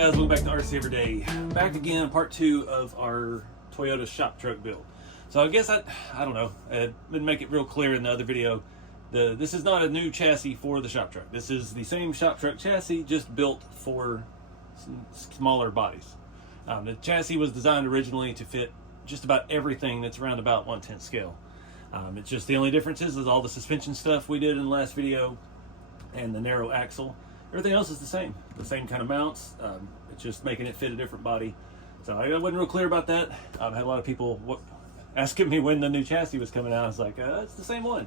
guys? Welcome back to RC Everyday. Back again, part 2 of our Toyota shop truck build. So I guess I don't know, I didn't make it real clear in the other video. This is not a new chassis for the shop truck. This is the same shop truck chassis, just built for smaller bodies. The chassis was designed originally to fit just about everything that's around about 1/10 scale. It's just the only difference is all the suspension stuff we did in the last video and the narrow axle. Everything else is the same kind of mounts. It's just making it fit a different body. So I wasn't real clear about that. I had a lot of people asking me when the new chassis was coming out. I was like, it's the same one.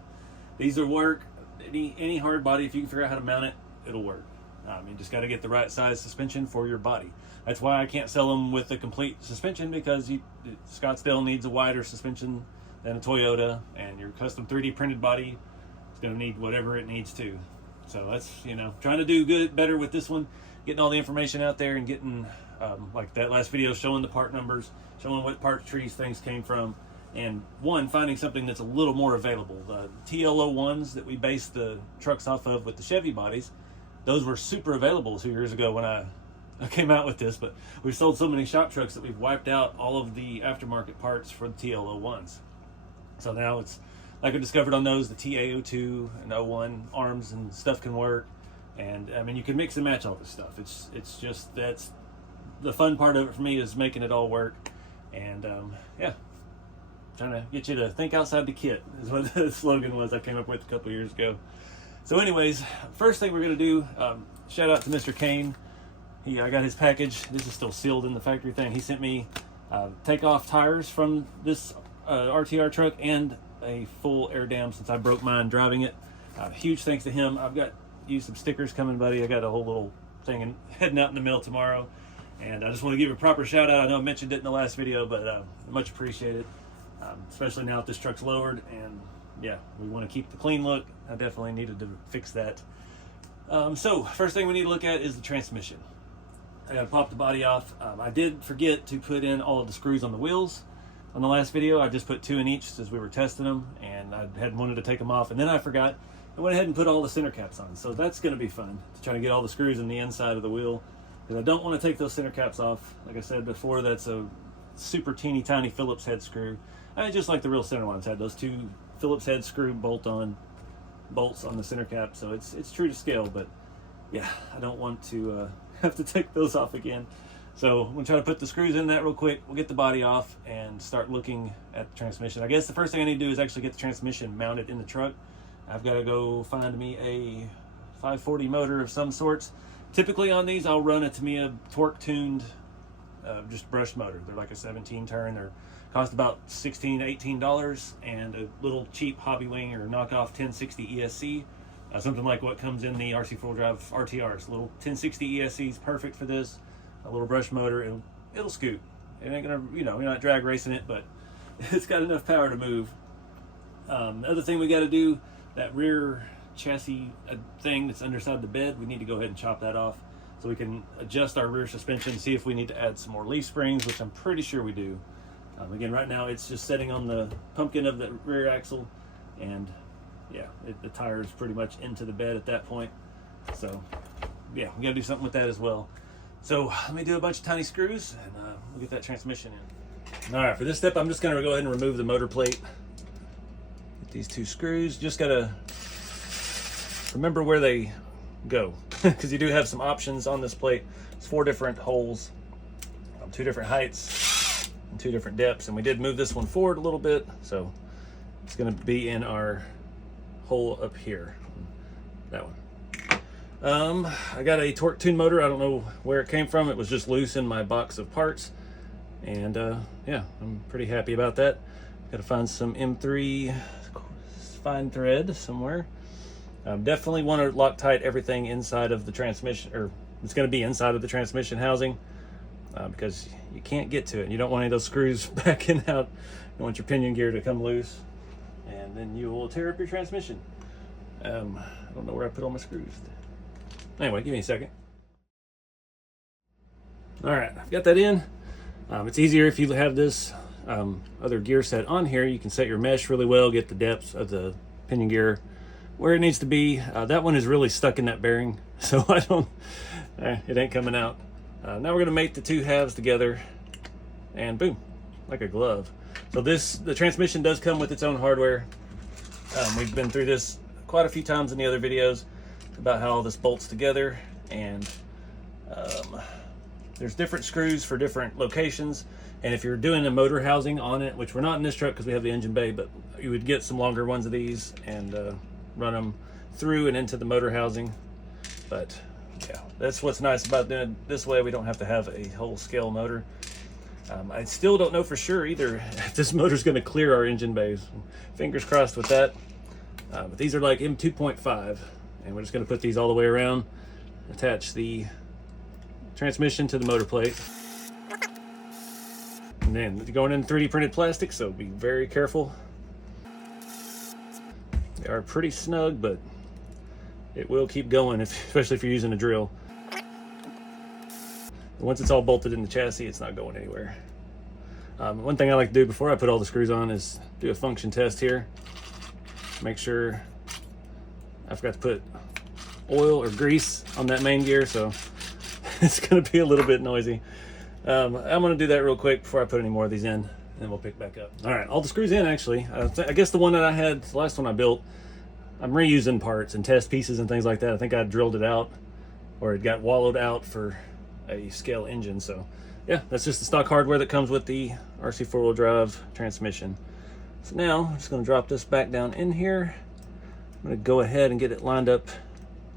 These will work. Any hard body, if you can figure out how to mount it, it'll work. You just got to get the right size suspension for your body. That's why I can't sell them with a complete suspension, because Scottsdale needs a wider suspension than a Toyota, and your custom 3D printed body is going to need whatever it needs to. So that's, trying to do better with this one, getting all the information out there and getting, like that last video, showing the part numbers, showing what part trees things came from, and finding something that's a little more available. The TL01s that we based the trucks off of with the Chevy bodies, those were super available 2 years ago when I came out with this, but we've sold so many shop trucks that we've wiped out all of the aftermarket parts for the TL01s. So now it's, like I discovered on those, the TA02 and 01 arms and stuff can work. And I mean, you can mix and match all this stuff. It's just, that's the fun part of it for me, is making it all work. And yeah, trying to get you to think outside the kit is what the slogan was I came up with a couple years ago. So anyways, first thing we're going to do, shout out to Mr. Kane. I got his package. This is still sealed in the factory thing. He sent me take-off tires from this RTR truck and a full air dam, since I broke mine driving it. Huge thanks to him. I've got you some stickers coming, buddy. I got a whole little thing heading out in the mail tomorrow, and I just want to give a proper shout out. I know I mentioned it in the last video, but much appreciated, especially now that this truck's lowered. And yeah, we want to keep the clean look. I definitely needed to fix that. So first thing we need to look at is the transmission. I got to pop the body off. I did forget to put in all of the screws on the wheels. On the last video, I just put 2 in each as we were testing them, and I had wanted to take them off, and then I forgot. I went ahead and put all the center caps on, so that's going to be fun, to try to get all the screws in the inside of the wheel, because I don't want to take those center caps off. Like I said before, that's a super teeny tiny Phillips head screw. Just like the real center ones had those 2 Phillips head screw bolts on the center cap, so it's true to scale. But yeah, I don't want to have to take those off again. So I'm going to try to put the screws in that real quick. We'll get the body off and start looking at the transmission. I guess the first thing I need to do is actually get the transmission mounted in the truck. I've got to go find me a 540 motor of some sorts. Typically on these, I'll run a Tamiya torque-tuned, just brushed motor. They're like a 17 turn. They cost about $16, $18, and a little cheap Hobby Wing or knockoff 1060 ESC. Something like what comes in the RC 4-drive RTRs. Little 1060 ESC is perfect for this. A little brush motor, it'll scoot. It ain't gonna, you're not drag racing it, but it's got enough power to move. The other thing we got to do, that rear chassis thing that's underside the bed, we need to go ahead and chop that off so we can adjust our rear suspension, see if we need to add some more leaf springs, which I'm pretty sure we do. Again, right now it's just setting on the pumpkin of the rear axle, and yeah, the tire is pretty much into the bed at that point. So yeah, we got to do something with that as well. So let me do a bunch of tiny screws, and we'll get that transmission in. All right, for this step, I'm just going to go ahead and remove the motor plate. Get these 2 screws. Just got to remember where they go, because you do have some options on this plate. It's 4 different holes, 2 different heights, and 2 different depths. And we did move this one forward a little bit, so it's going to be in our hole up here. That one. I got a torque tune motor. I don't know where it came from. It was just loose in my box of parts. And yeah, I'm pretty happy about that. Got to find some M3 fine thread somewhere. Definitely want to Loctite everything inside of the transmission, or it's going to be inside of the transmission housing, because you can't get to it. You don't want any of those screws backing out. You want your pinion gear to come loose, and then you will tear up your transmission. I don't know where I put all my screws. Anyway, give me a second. All right, I've got that in. It's easier if you have this other gear set on here. You can set your mesh really well, get the depth of the pinion gear where it needs to be. That one is really stuck in that bearing, so it ain't coming out. Now we're going to mate the two halves together, and boom, like a glove. So the transmission does come with its own hardware. We've been through this quite a few times in the other videos about how all this bolts together, and there's different screws for different locations. And if you're doing a motor housing on it, which we're not in this truck because we have the engine bay, but you would get some longer ones of these and run them through and into the motor housing. But yeah, that's what's nice about doing it this way. We don't have to have a whole scale motor. I still don't know for sure either if this motor's going to clear our engine bays. Fingers crossed with that. But these are like M2.5, and we're just going to put these all the way around, attach the transmission to the motor plate. And then they're going in 3D printed plastic, so be very careful. They are pretty snug, but it will keep going, especially if you're using a drill. Once it's all bolted in the chassis, it's not going anywhere. One thing I like to do before I put all the screws on is do a function test here. Make sure I forgot to put oil or grease on that main gear, so it's going to be a little bit noisy. I'm going to do that real quick before I put any more of these in, and then we'll pick back up. All right, all the screws in actually. I guess the one that I had, the last one I built, I'm reusing parts and test pieces and things like that. I think I drilled it out, or it got wallowed out for a scale engine. So yeah, that's just the stock hardware that comes with the RC four-wheel drive transmission. So now I'm just going to drop this back down in here. I'm going to go ahead and get it lined up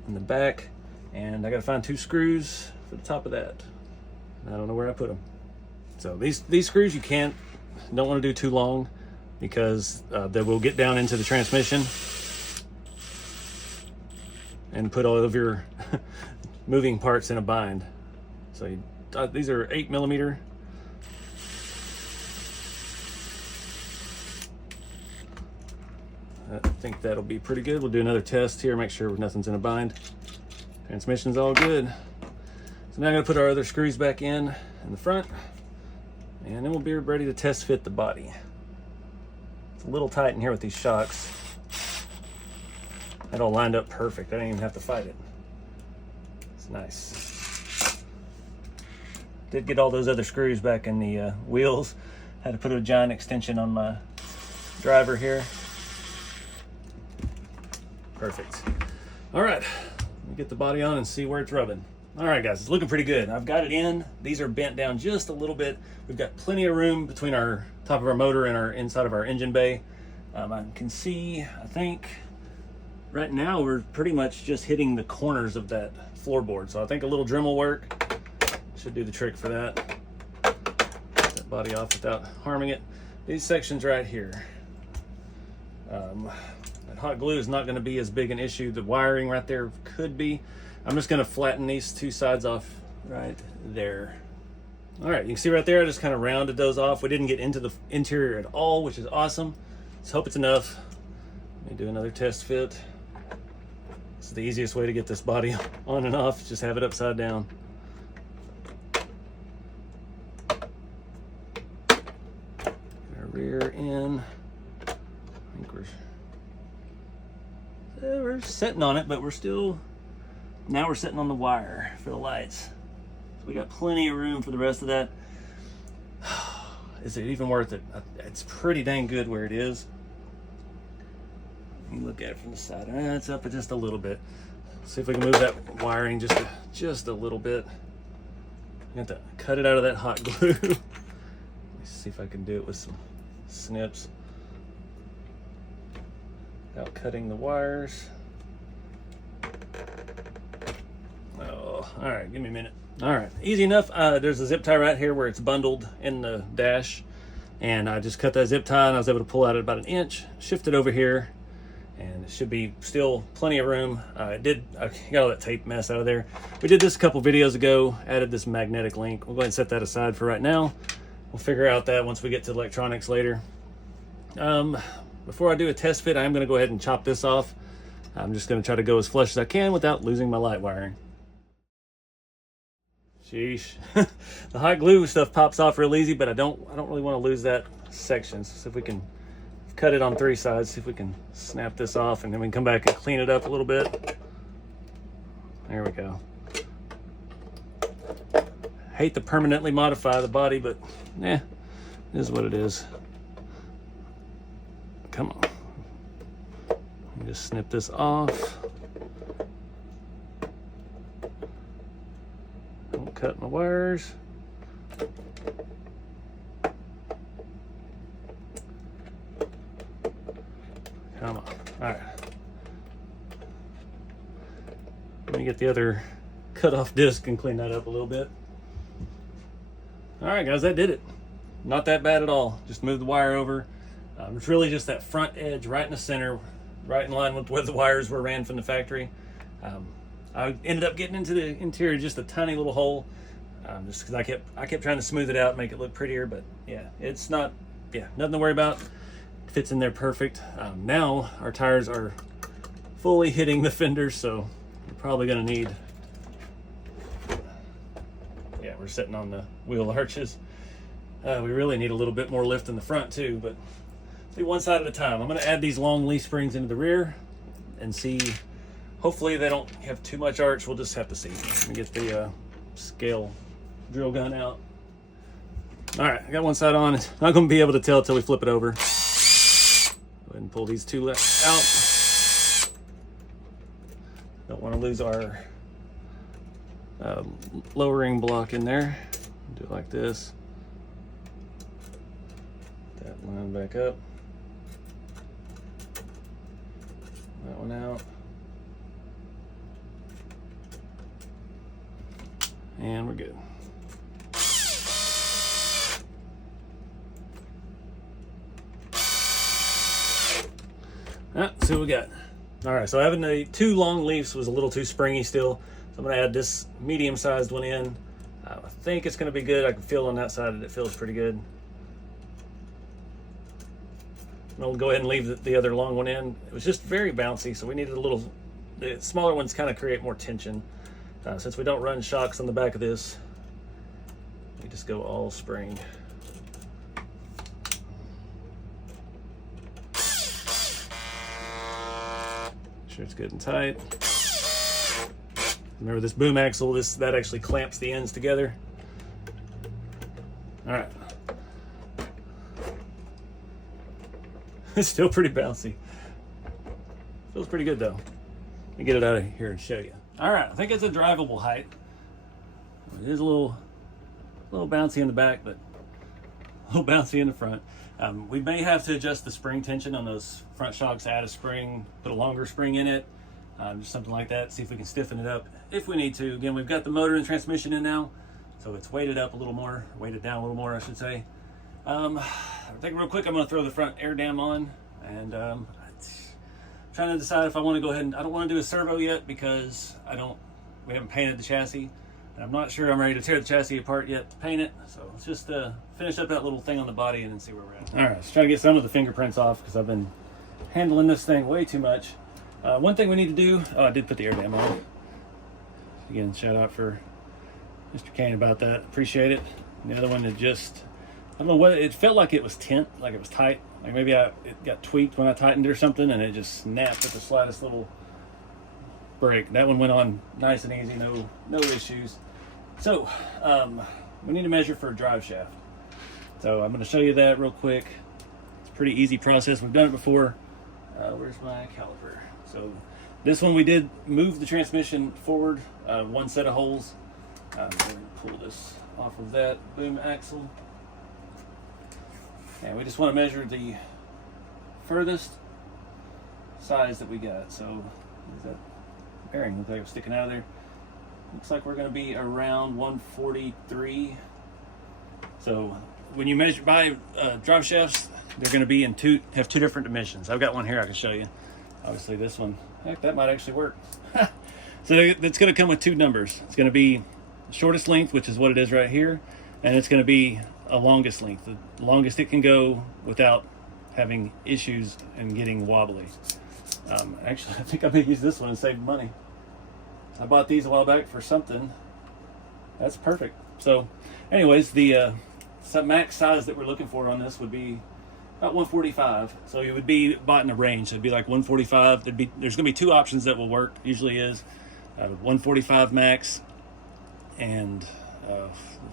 in the back, and I got to find 2 screws for the top of that. I don't know where I put them. So these screws you don't want to do too long, because they will get down into the transmission and put all of your moving parts in a bind. So these are 8mm. I think that'll be pretty good. We'll do another test here, make sure nothing's in a bind. Transmission's all good. So now I'm going to put our other screws back in the front, and then we'll be ready to test fit the body. It's a little tight in here with these shocks. That all lined up perfect. I didn't even have to fight it. It's nice. Did get all those other screws back in the wheels. Had to put a giant extension on my driver here. Perfect. All right, let me get the body on and see where it's rubbing. All right, guys, it's looking pretty good. I've got it in. These are bent down just a little bit. We've got plenty of room between our top of our motor and our inside of our engine bay. I can see, I think, right now we're pretty much just hitting the corners of that floorboard. So I think a little Dremel work should do the trick for that. Get that body off without harming it. These sections right here. That hot glue is not going to be as big an issue. The wiring right there could be. I'm just going to flatten these 2 sides off right there. All right, you can see right there, I just kind of rounded those off. We didn't get into the interior at all, which is awesome. Let's hope it's enough. Let me do another test fit. This is the easiest way to get this body on and off. Just have it upside down. Our rear end. I think we're sitting on it, but now we're sitting on the wire for the lights. So we got plenty of room for the rest of that. Is it even worth it? It's pretty dang good where it is. You look at it from the side. It's up just a little bit. See if we can move that wiring just a little bit. I have to cut it out of that hot glue. Let me see if I can do it with some snips without cutting the wires. Oh, all right, give me a minute. All right, easy enough. There's a zip tie right here where it's bundled in the dash, and I just cut that zip tie, and I was able to pull out at about 1 inch, shift it over here, and it should be still plenty of room. I got all that tape mess out of there. We did this a couple videos ago, added this magnetic link. We'll go ahead and set that aside for right now. We'll figure out that once we get to electronics later. Before I do a test fit, I'm gonna go ahead and chop this off. I'm just gonna try to go as flush as I can without losing my light wiring. Sheesh. The hot glue stuff pops off real easy, but I don't really want to lose that section. So see if we can cut it on 3 sides, see if we can snap this off, and then we can come back and clean it up a little bit. There we go. hate to permanently modify the body, but it is what it is. Come on. Just snip this off. Don't cut my wires. Come on. All right. Let me get the other cut off disc and clean that up a little bit. All right, guys, that did it. Not that bad at all. Just move the wire over. It's really just that front edge right in the center, right in line with where the wires were ran from the factory. I ended up getting into the interior just a tiny little hole, just because I kept trying to smooth it out and make it look prettier. But yeah, it's not, nothing to worry about. It fits in there perfect. Now our tires are fully hitting the fenders, so we're probably going to need, we're sitting on the wheel arches. We really need a little bit more lift in the front too, but see, one side at a time. I'm going to add these long leaf springs into the rear and see. Hopefully they don't have too much arch. We'll just have to see. Let me get the scale drill gun out. All right, I got one side on. It's not going to be able to tell until we flip it over. Go ahead and pull these two left out. Don't want to lose our lowering block in there. Do it like this. That line back up. That one out. And we're good. See what we got. All right, so having the two long leaves was a little too springy still. So I'm gonna add this medium-sized one in. I think it's gonna be good. I can feel on that side that it feels pretty good. I'll go ahead and leave the other long one in. It was just very bouncy, so we needed a little, the smaller ones kind of create more tension. Since we don't run shocks on the back of this, we just go all spring. Make sure it's good and tight. Remember this boom axle, that actually clamps the ends together. All right. It's still pretty bouncy. Feels pretty good though. Let me get it out of here and show you. All right, I think it's a drivable height. It is a little bouncy in the back, but a little bouncy in the front. We may have to adjust the spring tension on those front shocks, add a spring, put a longer spring in it, just something like that, see if we can stiffen it up if we need to. Again, we've got the motor and transmission in now, so it's weighted up a little more, weighted down a little more, I should say. I think real quick, I'm gonna throw the front air dam on, and trying to decide if I want to go ahead and, I don't want to do a servo yet because we haven't painted the chassis, and I'm not sure I'm ready to tear the chassis apart yet to paint it. So let's just finish up that little thing on the body and then see where we're at. All right, let's try to get some of the fingerprints off because I've been handling this thing way too much. One thing we need to do, I did put the air dam on. Again, shout out for Mr. Kane about that, appreciate it. And the other one that just, I don't know what, it felt like it was tent, like it was tight. Like maybe it got tweaked when I tightened it or something, and it just snapped at the slightest little break. That one went on nice and easy, no issues. So we need to measure for a drive shaft. So I'm going to show you that real quick. It's a pretty easy process. We've done it before. Where's my caliper? So this one we did move the transmission forward one set of holes. I'm going to pull this off of that boom axle. And we just want to measure the furthest size that we got. So, is that bearing looks like it was sticking out of there? Looks like we're going to be around 143. So, when you measure by drive shafts, they're going to be have two different dimensions. I've got one here I can show you. Obviously, this one, heck, that might actually work. So, it's going to come with two numbers. It's going to be the shortest length, which is what it is right here, and it's going to be a longest length, the longest it can go without having issues and getting wobbly. Actually, I think I may use this one and save money. I bought these a while back for something. That's perfect. So anyways, the max size that we're looking for on this would be about 145. So it would be bought in a range. So it'd be like 145. There's gonna be two options that will work, usually is 145 max and I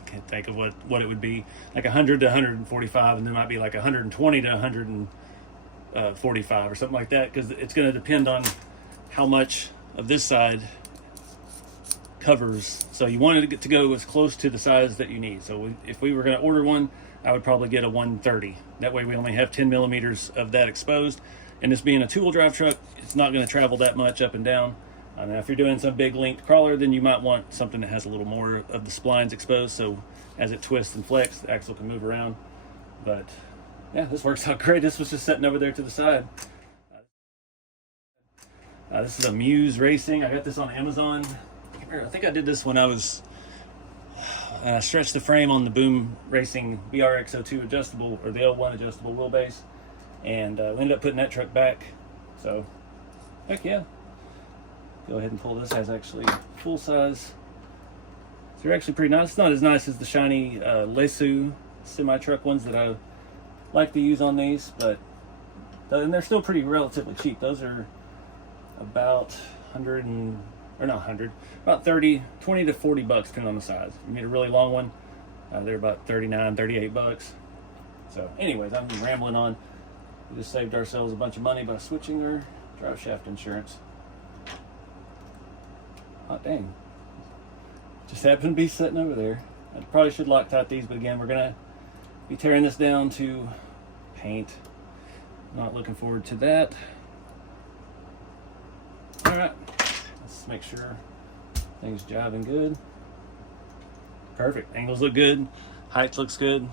can't think of what it would be, like 100 to 145, and there might be like 120 to 145 or something like that, because it's going to depend on how much of this side covers. So you wanted to go as close to the size that you need. So if we were going to order one, I would probably get a 130. That way we only have 10 millimeters of that exposed. And this being a two-wheel drive truck, it's not going to travel that much up and down. Now if you're doing some big linked crawler, then you might want something that has a little more of the splines exposed, so as it twists and flex, the axle can move around. But yeah, this works out great. This was just sitting over there to the side. This is a Muse Racing. I got this on Amazon. I think I did this when I was stretched the frame on the Boom Racing BRX02 adjustable, or the L1 adjustable wheelbase, and we ended up putting that truck back. So heck yeah, go ahead and pull this. Has actually full size, so they're actually pretty nice. It's not as nice as the shiny Lesu semi truck ones that I like to use on these, but and they're still pretty relatively cheap. Those are about 100 and, or not 100, about 20 to 40 bucks depending on the size. If you need a really long one, they're about 39, 38 bucks. So anyways, I'm rambling on. We just saved ourselves a bunch of money by switching our drive shaft insurance. Oh dang, just happened to be sitting over there. I probably should Loctite these, but again, we're gonna be tearing this down to paint. Not looking forward to that. All right, let's make sure things jiving good. Perfect, angles look good, height looks good.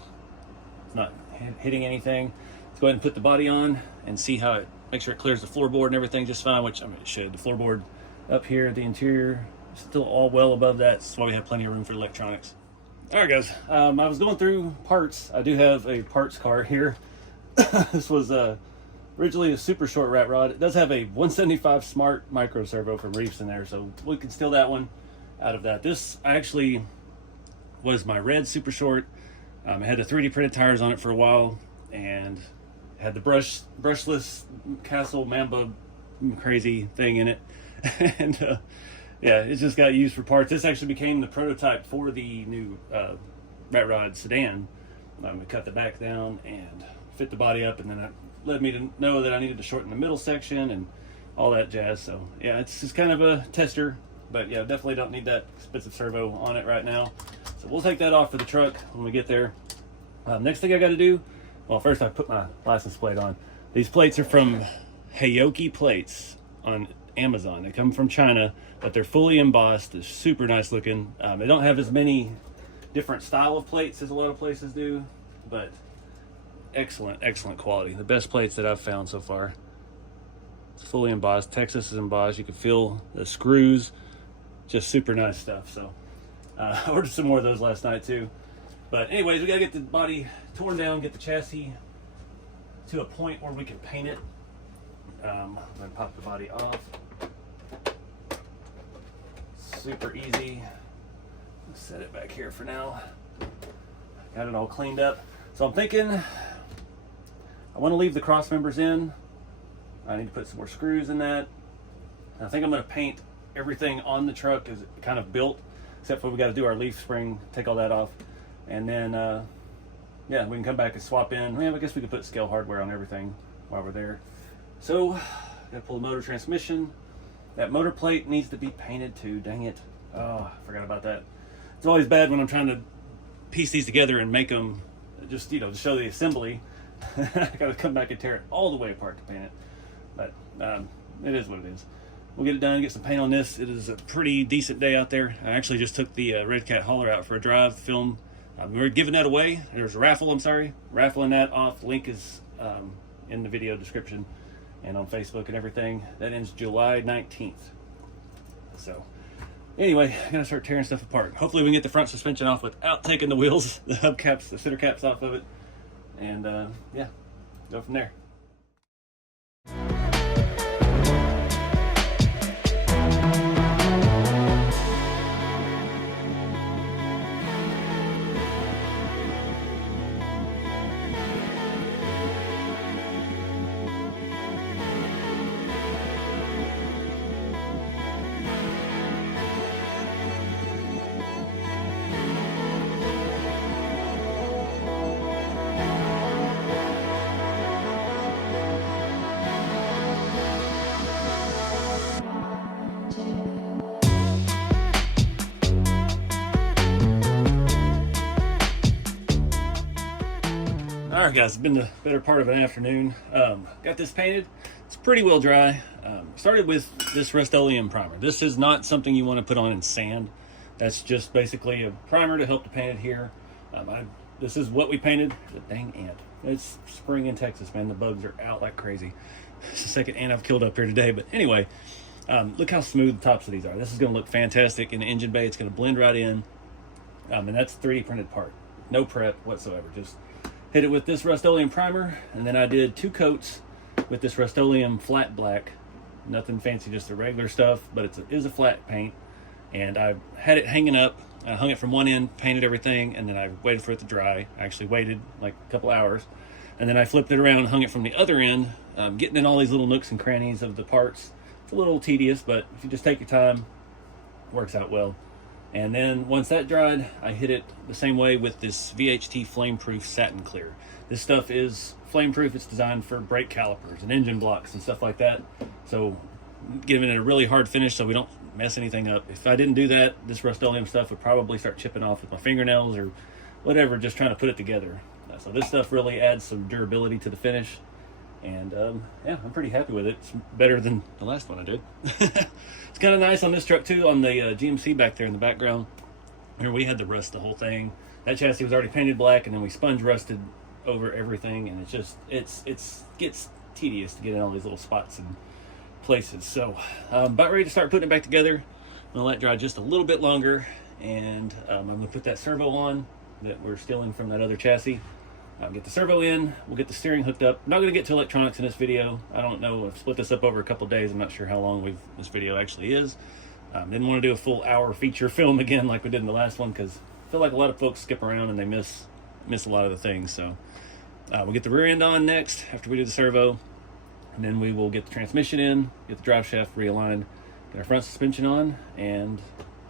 It's not hitting anything. Let's go ahead and put the body on and see how it, make sure it clears the floorboard and everything just fine, which I mean it should. The floorboard up here, the interior, still all well above that. That's why we have plenty of room for electronics. All right guys, I was going through parts. I do have a parts car here. This was originally a super short rat rod. It does have a 175 Smart micro servo from Reefs in there, so we can steal that one out of that. This actually was my red super short. It had the 3D printed tires on it for a while, and had the brushless Castle Mamba crazy thing in it. And yeah, it just got used for parts. This actually became the prototype for the new rat rod sedan. We cut the back down and fit the body up, and then that led me to know that I needed to shorten the middle section and all that jazz. So yeah, it's just kind of a tester, but yeah, definitely don't need that expensive servo on it right now. So we'll take that off for the truck when we get there. Next thing I got to do, well, first I put my license plate on. These plates are from Heyoki Plates on Amazon. They come from China, but they're fully embossed. They're super nice looking. They don't have as many different style of plates as a lot of places do, but excellent quality. The best plates that I've found so far. It's fully embossed. Texas is embossed. You can feel the screws. Just super nice stuff. So I ordered some more of those last night too. But anyways, we gotta get the body torn down, get the chassis to a point where we can paint it. I'm gonna pop the body off. Super easy. Set it back here for now. Got it all cleaned up. So I'm thinking I want to leave the cross members in. I need to put some more screws in that. I think I'm going to paint everything on the truck as kind of built, except for we got to do our leaf spring, take all that off, and then yeah, we can come back and swap in. I guess we could put scale hardware on everything while we're there. So got to pull the motor transmission. That motor plate needs to be painted too. Dang it! Oh, I forgot about that. It's always bad when I'm trying to piece these together and make them just, to show the assembly. I gotta come back and tear it all the way apart to paint it, but it is what it is. We'll get it done, get some paint on this. It is a pretty decent day out there. I actually just took the Red Cat hauler out for a drive film. We're giving that away. There's a raffle, raffling that off. Link is in the video description and on Facebook and everything. That ends July 19th. So anyway, I gotta start tearing stuff apart. Hopefully we can get the front suspension off without taking the wheels, the hubcaps, the center caps off of it. And yeah, go from there. All right, guys, it's been the better part of an afternoon. Got this painted. It's pretty well dry. Started with this Rust-Oleum primer. This is not something you want to put on in sand. That's just basically a primer to help to paint it here. This is what we painted. The dang ant. It's spring in Texas, man. The bugs are out like crazy. It's the second ant I've killed up here today. But anyway, look how smooth the tops of these are. This is going to look fantastic in the engine bay. It's going to blend right in. And that's 3D printed part. No prep whatsoever. Just hit it with this Rust-Oleum primer, and then I did 2 coats with this Rust-Oleum flat black. Nothing fancy, just the regular stuff, but it is a flat paint. And I had it hanging up. I hung it from one end, painted everything, and then I waited for it to dry. I actually waited like a couple hours, and then I flipped it around and hung it from the other end, getting in all these little nooks and crannies of the parts. It's a little tedious, but if you just take your time, it works out well. And then once that dried, I hit it the same way with this VHT flame-proof satin clear. This stuff is flame-proof. It's designed for brake calipers and engine blocks and stuff like that. So giving it a really hard finish so we don't mess anything up. If I didn't do that, this Rust-Oleum stuff would probably start chipping off with my fingernails or whatever, just trying to put it together. So this stuff really adds some durability to the finish. And yeah, I'm pretty happy with it. It's better than the last one I did. It's kind of nice on this truck too, on the GMC back there in the background. Here we had to rust the whole thing. That chassis was already painted black, and then we sponge rusted over everything, and it's just it gets tedious to get in all these little spots and places. So about ready to start putting it back together. I'm gonna let it dry just a little bit longer, and I'm gonna put that servo on that we're stealing from that other chassis. Get the servo in, we'll get the steering hooked up. I'm not going to get to electronics in this video. I don't know, I've split this up over a couple days. I'm not sure how long this video actually is. Didn't want to do a full hour feature film again like we did in the last one, because I feel like a lot of folks skip around and they miss a lot of the things. So we'll get the rear end on next after we do the servo, and then we will get the transmission in, get the drive shaft realigned, get our front suspension on, and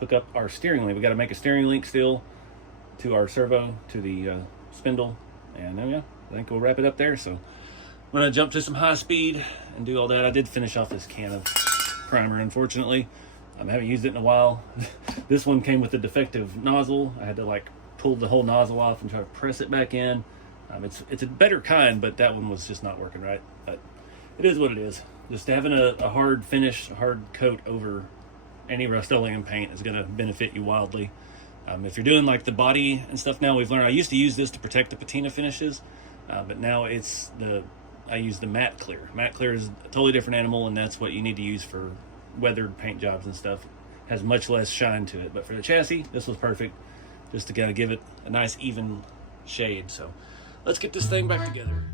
hook up our steering link. We got to make a steering link still to our servo, to the spindle. And then, yeah, I think we'll wrap it up there. So I'm going to jump to some high speed and do all that. I did finish off this can of primer, unfortunately. I haven't used it in a while. This one came with a defective nozzle. I had to like pull the whole nozzle off and try to press it back in. It's a better kind, but that one was just not working right. But it is what it is. Just having a hard finish, a hard coat over any Rust-Oleum paint is going to benefit you wildly. If you're doing like the body and stuff now, we've learned, I used to use this to protect the patina finishes, but now I use the matte clear. Matte clear is a totally different animal, and that's what you need to use for weathered paint jobs and stuff. It has much less shine to it, but for the chassis, this was perfect, just to kind of give it a nice even shade. So let's get this thing back together.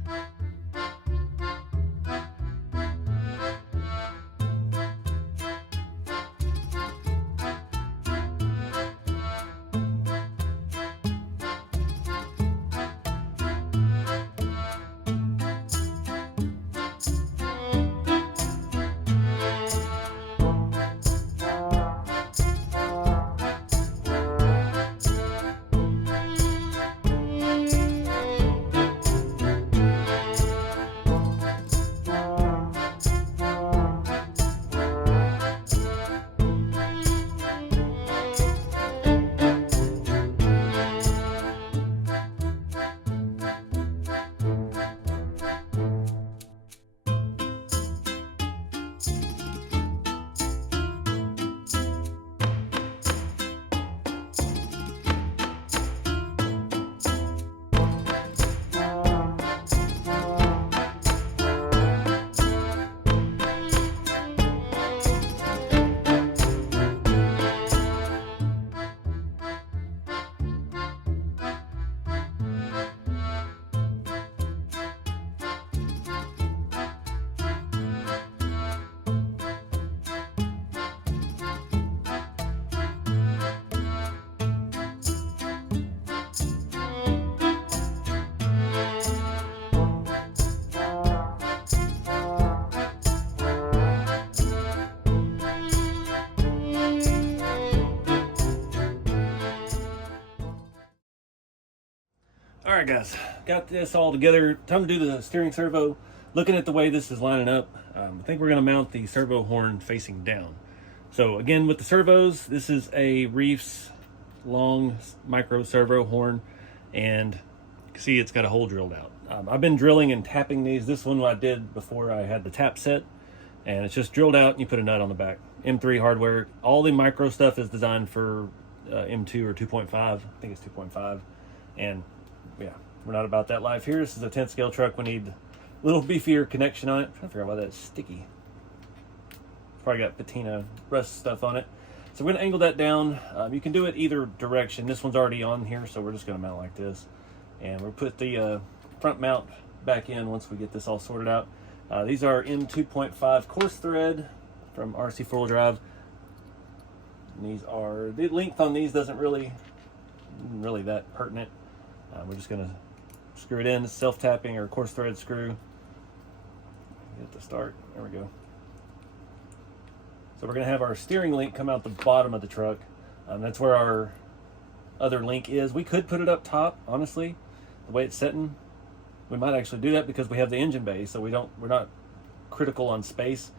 All right, guys, got this all together. Time to do the steering servo. Looking at the way this is lining up, I think we're going to mount the servo horn facing down. So again, with the servos, this is a Reef's long micro servo horn, and see it's got a hole drilled out. I've been drilling and tapping these. This one I did before I had the tap set, and it's just drilled out and you put a nut on the back. M3 hardware. All the micro stuff is designed for M2 or 2.5. I think it's 2.5. And yeah, we're not about that life here. This is a 10 scale truck. We need a little beefier connection on it. I'm trying to figure out why that's sticky. Probably got patina rust stuff on it. So we're going to angle that down. You can do it either direction. This one's already on here, so we're just going to mount like this. And we'll put the front mount back in once we get this all sorted out. These are M2.5 coarse thread from RC 4-wheel drive. And these are, the length on these doesn't really that pertinent. We're just going to screw it in, self-tapping or coarse thread screw. Get the start. There we go. So we're going to have our steering link come out the bottom of the truck. That's where our other link is. We could put it up top, honestly, the way it's sitting. We might actually do that because we have the engine bay, so we're not critical on space.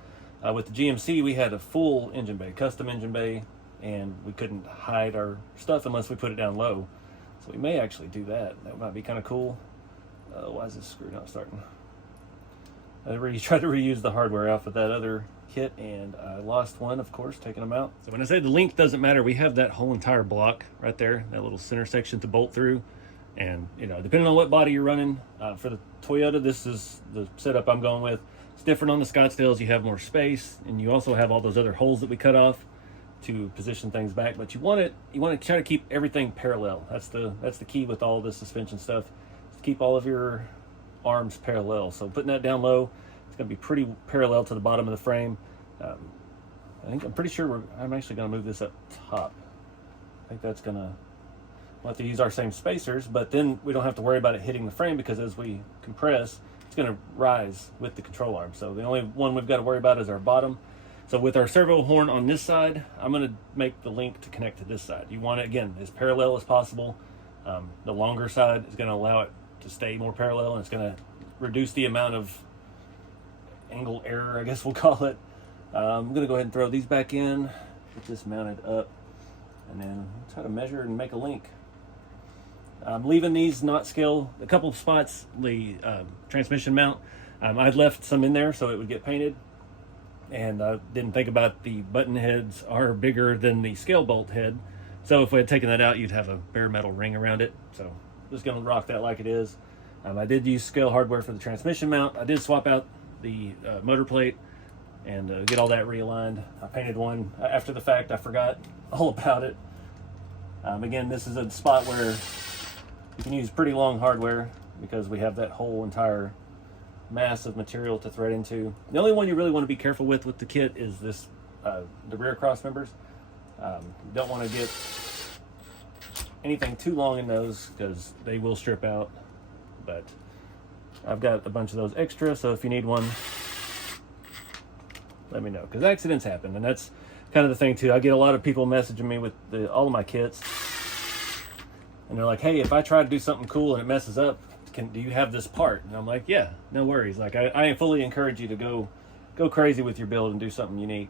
With the GMC, we had a full engine bay, custom engine bay, and we couldn't hide our stuff unless we put it down low. So we may actually do that. That might be kind of cool. Why is this screw not starting? I tried to reuse the hardware off of that other kit, and I lost one, of course, taking them out. So when I say the length doesn't matter, we have that whole entire block right there, that little center section to bolt through. And, you know, depending on what body you're running, for the Toyota, this is the setup I'm going with. It's different on the Scottsdales. You have more space, and you also have all those other holes that we cut off to position things back. But you want to try to keep everything parallel. That's the key with all this suspension stuff, is to keep all of your arms parallel. So putting that down low, it's going to be pretty parallel to the bottom of the frame. I'm pretty sure I'm actually going to move this up top. I think that's going to, we'll have to use our same spacers, but then we don't have to worry about it hitting the frame, because as we compress, it's going to rise with the control arm. So the only one we've got to worry about is our bottom. So with our servo horn on this side, I'm going to make the link to connect to this side. You want it, again, as parallel as possible. The longer side is going to allow it to stay more parallel, and it's going to reduce the amount of angle error, I guess we'll call it. I'm going to go ahead and throw these back in, get this mounted up, and then try to measure and make a link. I'm leaving these not scale. A couple of spots, the transmission mount, I'd left some in there so it would get painted, and I didn't think about the button heads are bigger than the scale bolt head. So if we had taken that out, you'd have a bare metal ring around it. So just going to rock that like it is. I did use scale hardware for the transmission mount. I did swap out the motor plate and get all that realigned. I painted one after the fact. I forgot all about it. Again, this is a spot where you can use pretty long hardware because we have that whole entire mass of material to thread into. The only one you really want to be careful with the kit is this, the rear cross members. You don't want to get anything too long in those because they will strip out. But I've got a bunch of those extra, so if you need one, let me know, because accidents happen, and that's kind of the thing too. I get a lot of people messaging me with all of my kits, and they're like, hey, if I try to do something cool and it messes up, do you have this part? And I'm like, yeah, no worries. Like, I fully encourage you to go crazy with your build and do something unique.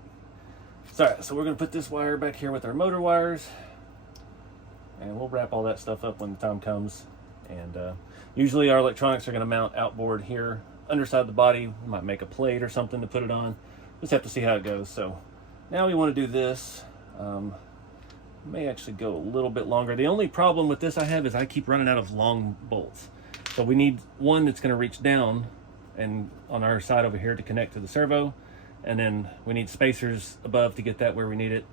So we're going to put this wire back here with our motor wires, and we'll wrap all that stuff up when the time comes. And usually our electronics are going to mount outboard here, underside the body. We might make a plate or something to put it on. Just have to see how it goes. So now we want to do this. May actually go a little bit longer. The only problem with this I have is I keep running out of long bolts. So we need one that's going to reach down and on our side over here to connect to the servo. And then we need spacers above to get that where we need it.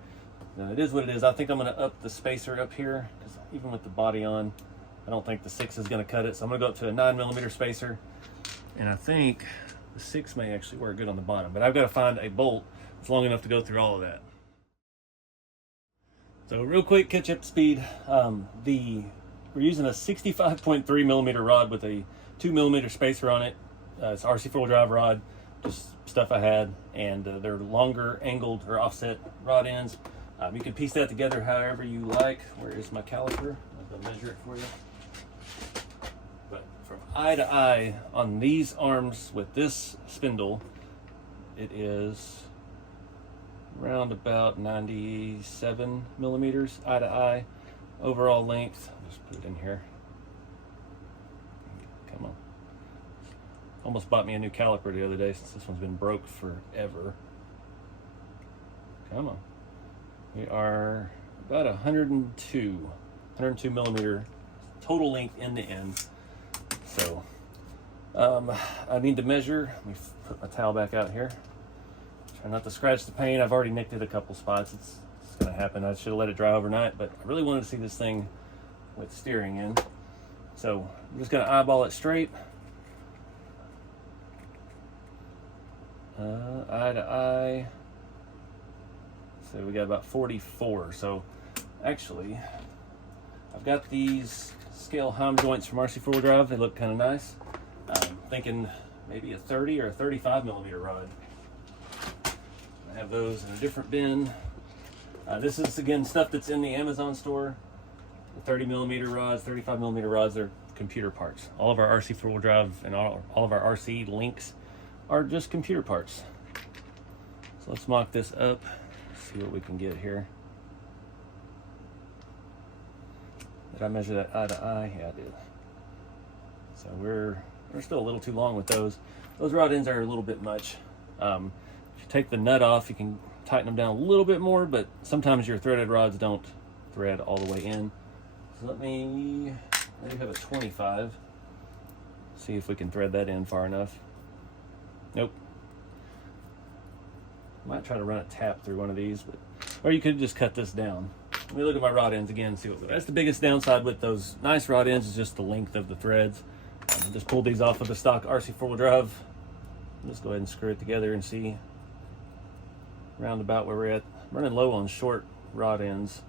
Now, it is what it is. I think I'm going to up the spacer up here, because even with the body on, I don't think the 6 is going to cut it. So I'm going to go up to a 9mm spacer. And I think the 6 may actually work good on the bottom. But I've got to find a bolt that's long enough to go through all of that. So real quick, catch up to speed. We're using a 65.3mm rod with a 2mm spacer on it. It's RC 4-wheel drive rod, just stuff I had. And they're longer angled or offset rod ends. You can piece that together however you like. Where is my caliper? I'll measure it for you. But from eye to eye on these arms with this spindle, it is around about 97mm eye to eye. Overall length, I'll just put it in here. Almost bought me a new caliper the other day since this one's been broke forever. Come on. We are about 102 millimeter total length end to end. So I need to measure. Let me put my towel back out here. Try not to scratch the paint. I've already nicked it a couple spots. It's gonna happen. I should have let it dry overnight, but I really wanted to see this thing with steering in. So I'm just gonna eyeball it straight. Eye to eye. So we got about 44. So actually, I've got these scale Heim joints from RC 4-wheel drive. They look kind of nice. I'm thinking maybe a 30 or a 35 millimeter rod. I have those in a different bin. This is again stuff that's in the Amazon store. The 30 millimeter rods, 35 millimeter rods, they're computer parts. All of our RC 4-wheel drive and all of our RC links are just computer parts. So let's mock this up, see what we can get here. Did I measure that eye to eye? Yeah, I did. So we're still a little too long with those. Those rod ends are a little bit much. If you take the nut off, you can tighten them down a little bit more, but sometimes your threaded rods don't thread all the way in. So let me maybe have a 25. See if we can thread that in far enough. Nope. Might try to run a tap through one of these, but or you could just cut this down. Let me look at my rod ends again and see what that's the biggest downside with those nice rod ends is just the length of the threads. I just pulled these off of the stock RC 4-wheel drive. Let's go ahead and screw it together and see round about where we're at. I'm running low on short rod ends.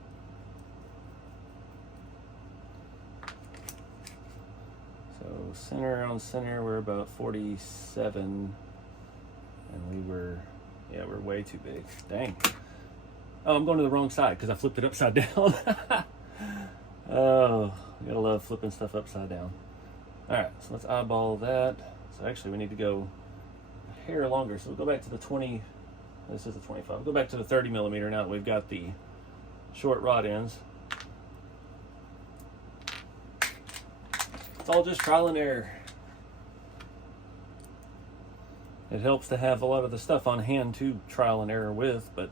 So center on center, we're about 47, and we're way too big. Dang. Oh, I'm going to the wrong side because I flipped it upside down. Oh, you gotta love flipping stuff upside down. All right, so let's eyeball that. So actually we need to go a hair longer. So we'll go back to the 20, this is the 25. We'll go back to the 30 millimeter now that we've got the short rod ends. It's all just trial and error. It helps to have a lot of the stuff on hand to trial and error with, but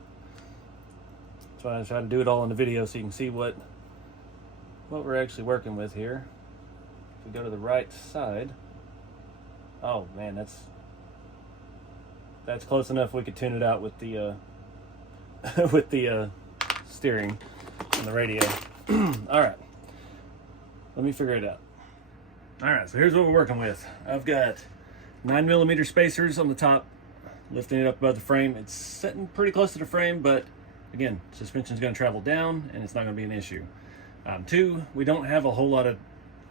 that's why I try to do it all in the video so you can see what we're actually working with here. If we go to the right side, oh man, that's close enough. We could tune it out with the with the steering and the radio. All right, let me figure it out. All right, so here's what we're working with. I've got 9 millimeter spacers on the top, lifting it up above the frame. It's sitting pretty close to the frame, but again, suspension is going to travel down and it's not going to be an issue. 2, we don't have a whole lot of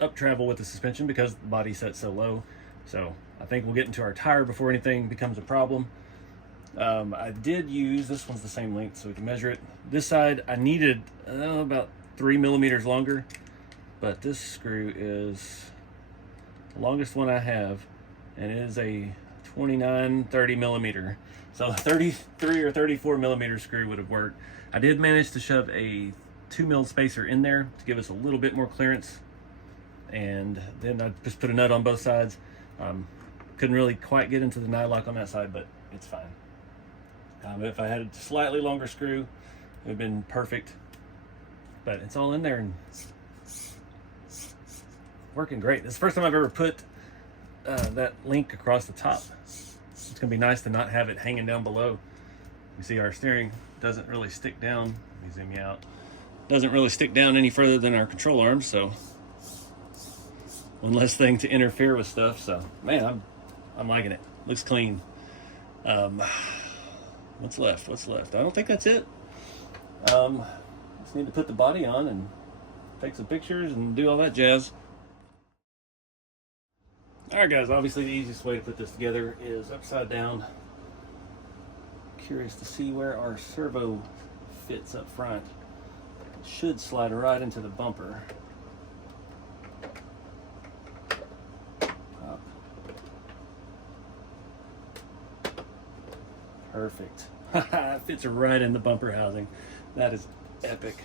up travel with the suspension because the body's set so low. So I think we'll get into our tire before anything becomes a problem. I did use, this one's the same length so we can measure it. This side I needed about 3 millimeters longer, but this screw is the longest one I have, and it is a 29-30 millimeter. So a 33 or 34 millimeter screw would have worked. I did manage to shove a 2 mil spacer in there to give us a little bit more clearance, and then I just put a nut on both sides. Couldn't really quite get into the nylock on that side, but it's fine. If I had a slightly longer screw, it would have been perfect, but it's all in there and working great. This is the first time I've ever put that link across the top. It's gonna be nice to not have it hanging down below. You see our steering doesn't really stick down. Let me zoom you out. Doesn't really stick down any further than our control arms, so one less thing to interfere with stuff. So man, I'm liking it. Looks clean. What's left? I don't think that's it. Just need to put the body on and take some pictures and do all that jazz. Alright guys, obviously the easiest way to put this together is upside down. Curious to see where our servo fits up front. It should slide right into the bumper. Up. Perfect. It fits right in the bumper housing. That is epic.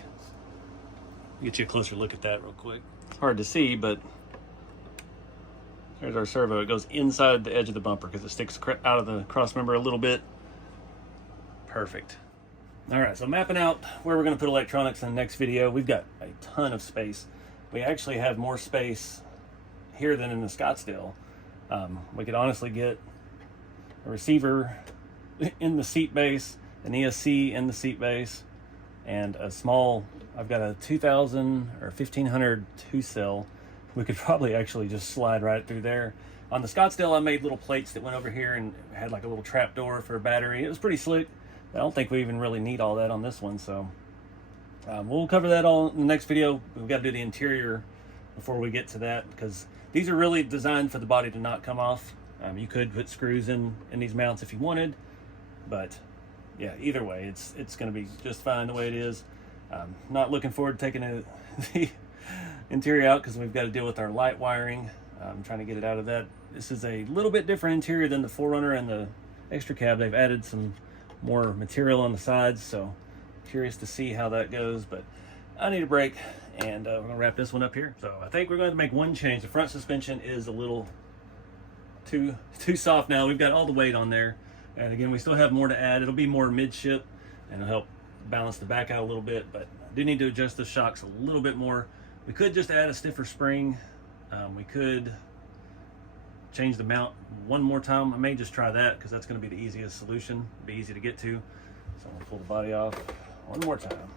Get you a closer look at that real quick. It's hard to see, but There's our servo. It goes inside the edge of the bumper because it sticks out of the cross member a little bit. Perfect. All right, so mapping out where we're going to put electronics in the next video. We've got a ton of space. We actually have more space here than in the Scottsdale. We could honestly get a receiver in the seat base, an ESC in the seat base, and a small, I've got a 2000 or 1500 2-cell. We could probably actually just slide right through there. On the Scottsdale, I made little plates that went over here and had like a little trap door for a battery. It was pretty slick. I don't think we even really need all that on this one, so we'll cover that all in the next video. We've got to do the interior before we get to that, because these are really designed for the body to not come off. You could put screws in these mounts if you wanted, but yeah, either way, it's going to be just fine the way it is. Not looking forward to taking the interior out because we've got to deal with our light wiring. I'm trying to get it out of that. This is a little bit different interior than the 4Runner and the extra cab. They've added some more material on the sides, so curious to see how that goes. But I need a break, and we're gonna wrap this one up here. So I think we're going to make one change. The front suspension is a little too soft now. We've got all the weight on there, and again, we still have more to add. It'll be more midship, and it'll help balance the back out a little bit, but I do need to adjust the shocks a little bit more. We could just add a stiffer spring. We could change the mount one more time. I may just try that because that's going to be the easiest solution. It'll be easy to get to. So I'm going to pull the body off one more time.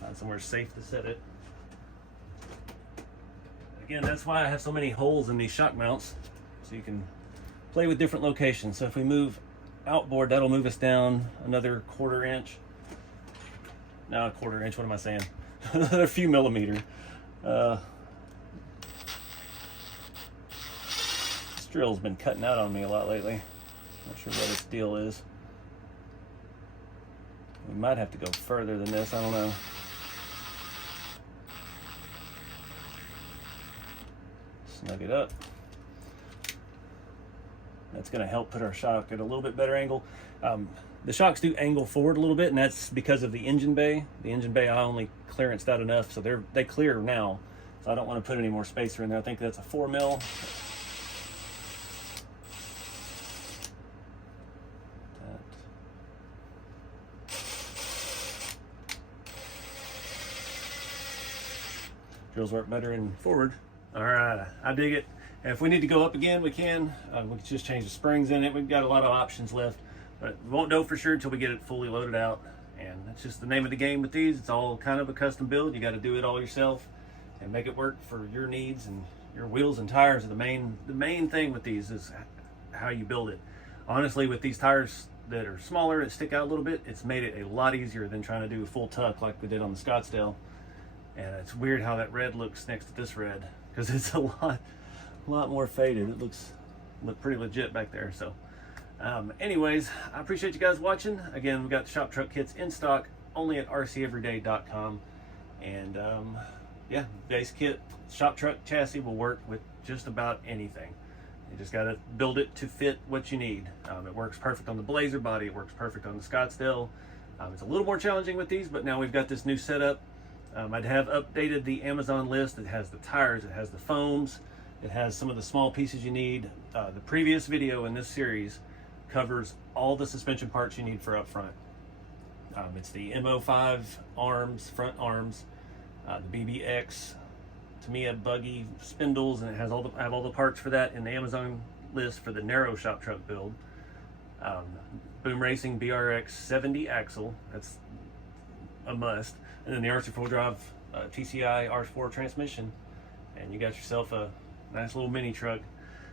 Find somewhere safe to set it. Again, that's why I have so many holes in these shock mounts, so you can play with different locations. So if we move outboard, that'll move us down another 1/4 inch. No, 1/4 inch, what am I saying? Another few millimeter. This drill's been cutting out on me a lot lately. Not sure what its deal is. We might have to go further than this, I don't know. Snug it up. That's going to help put our shock at a little bit better angle. The shocks do angle forward a little bit, and that's because of the engine bay. The engine bay, I only clearanced out enough, so they clear now. So I don't want to put any more spacer in there. I think that's a 4 mil. Drills work better in forward. All right, I dig it. And if we need to go up again, we can. We can just change the springs in it. We've got a lot of options left, but we won't know for sure until we get it fully loaded out. And that's just the name of the game with these. It's all kind of a custom build. You got to do it all yourself and make it work for your needs, and your wheels and tires are the main thing with these is how you build it. Honestly, with these tires that are smaller and stick out a little bit, it's made it a lot easier than trying to do a full tuck like we did on the Scottsdale. And it's weird how that red looks next to this red, because it's a lot more faded. It looks pretty legit back there. So anyways, I appreciate you guys watching. Again, we've got shop truck kits in stock only at rceveryday.com. And yeah, base kit shop truck chassis will work with just about anything. You just got to build it to fit what you need. It works perfect on the Blazer body. It works perfect on the Scottsdale. It's a little more challenging with these, but now we've got this new setup. I'd have updated the Amazon list. It has the tires, it has the foams, it has some of the small pieces you need. The previous video in this series covers all the suspension parts you need for up front. It's the MO5 arms, front arms, the BBX Tamiya buggy spindles, and it has I have all the parts for that in the Amazon list for the narrow shop truck build. Boom Racing BRX 70 axle, that's a must. And then the RC4 drive TCI R4 transmission, and you got yourself a nice little mini truck.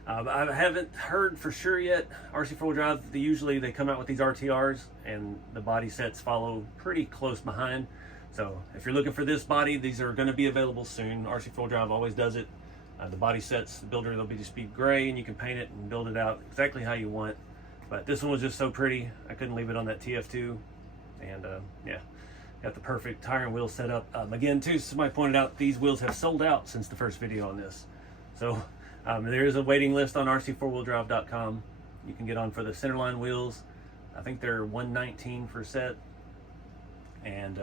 I haven't heard for sure yet. RC4 drive, usually they come out with these RTRs, and the body sets follow pretty close behind. So if you're looking for this body, these are going to be available soon. RC4 drive always does it. The body sets, the builder, they'll be just be gray, and you can paint it and build it out exactly how you want. But this one was just so pretty, I couldn't leave it on that TF2. And yeah, got the perfect tire and wheel set up. Again, too, somebody pointed out these wheels have sold out since the first video on this. So there is a waiting list on rc4wheeldrive.com. You can get on for the centerline wheels. I think they're $119 for a set. And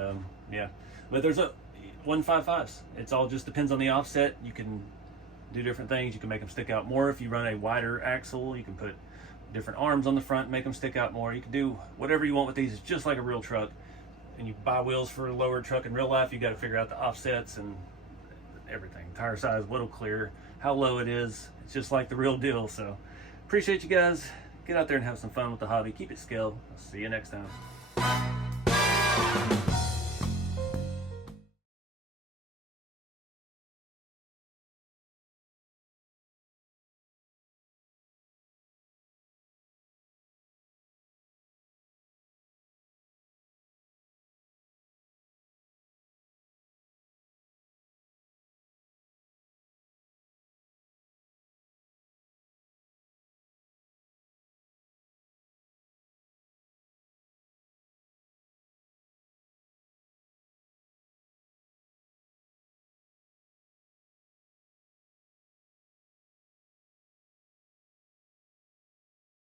yeah, but there's 155s. It's all just depends on the offset. You can do different things. You can make them stick out more if you run a wider axle. You can put different arms on the front and make them stick out more. You can do whatever you want with these. It's just like a real truck. And you buy wheels for a lower truck in real life, you got to figure out the offsets and everything. Tire size, what'll clear, how low it is. It's just like the real deal. So appreciate you guys. Get out there and have some fun with the hobby. Keep it scale. I'll see you next time.